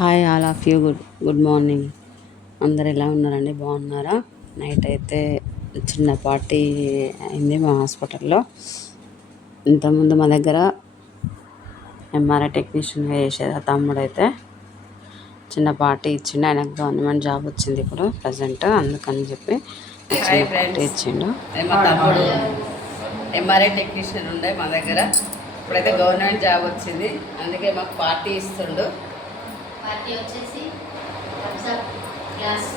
Hi all of you good morning. అందరు ఎలా ఉన్నారండి? బాగున్నారా? నైట్ అయితే చిన్న పార్టీ అయింది మా హాస్పిటల్లో. ఇంతకుముందు మా దగ్గర ఎంఆర్ఐ టెక్నీషియన్గా చేసేది ఆ తమ్ముడు అయితే చిన్న పార్టీ ఇచ్చిండు. ఆయనకు గవర్నమెంట్ జాబ్ వచ్చింది ఇప్పుడు ప్రజెంట్, అందుకని చెప్పి చిన్న పార్టీ ఇచ్చిండు. మా తమ్ముడు ఎంఆర్ఐ టెక్నీషియన్ ఉండే మా దగ్గర, ఇప్పుడైతే గవర్నమెంట్ జాబ్ వచ్చింది, అందుకే మాకు పార్టీ ఇస్తుండు. పార్టీ వచ్చేసి క్లాస్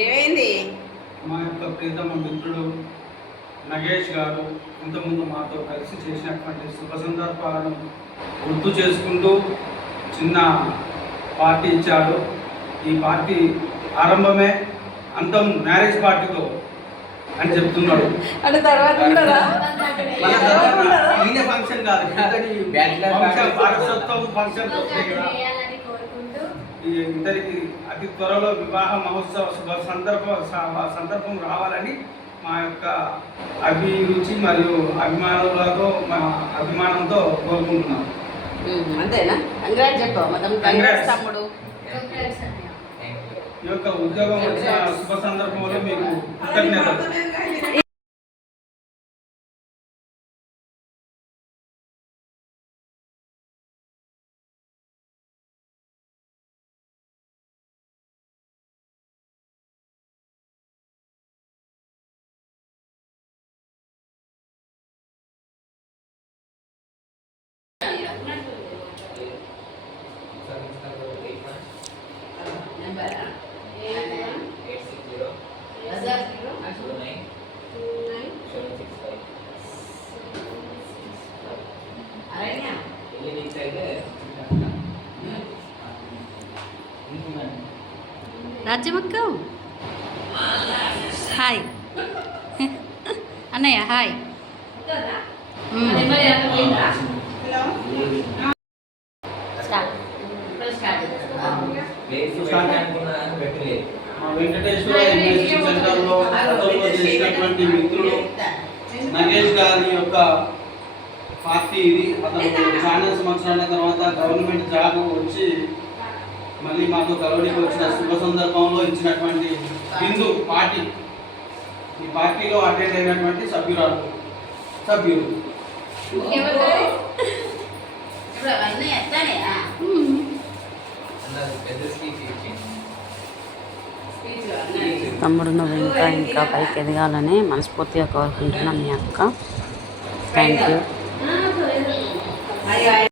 ఏమైంది? మా యొక్క ప్రీతమ మిత్రుడు నగేష్ గారు ఇంతకుముందు మాతో కలిసి చేసినటువంటి శుభ సందర్భాలను గుర్తు చేసుకుంటూ చిన్న పార్టీ ఇచ్చాడు. ఈ పార్టీ ఆరంభమే అంతం మ్యారేజ్ పార్టీతో అని చెప్తున్నాడు. అంటే తర్వాత ఫంక్షన్ కాదు, ఫంక్షన్ ఇద్దరికి అతి త్వరలో వివాహ మహోత్సవ శుభ సందర్భం రావాలని మా యొక్క అభిరుచి మరియు అభిమానులతో మా అభిమానంతో కోరుకుంటున్నాం. అంతేనా? కంగ్రాట్స్ చెప్పు కంగ్రాట్స్ తమ్ముడు. ఈ యొక్క ఉద్యోగం వచ్చిన శుభ సందర్భంలో మీకు కృతజ్ఞతలు. రాజ్యమక్క హాయ్ అన్నయ్య హాయ్. మా వెంకటేశ్వర ఇన్వెస్టింగ్ సెంటర్లో చేసినటువంటి మిత్రుడు నగేష్ గారి యొక్క పార్టీ ఇది. అతను చాలా సంవత్సరాల తర్వాత గవర్నమెంట్ జాబ్ వచ్చి మళ్ళీ మాకు కరోడికి వచ్చిన శుభ సందర్భంలో ఇచ్చినటువంటి హిందూ పార్టీ. ఈ పార్టీలో అటెండ్ అయినటువంటి సభ్యులు తమ్ముడు నువ్వు ఇంకా పైకి ఎదగాలని మనస్ఫూర్తిగా కోరుకుంటున్నాను మీ అక్క. Thank you.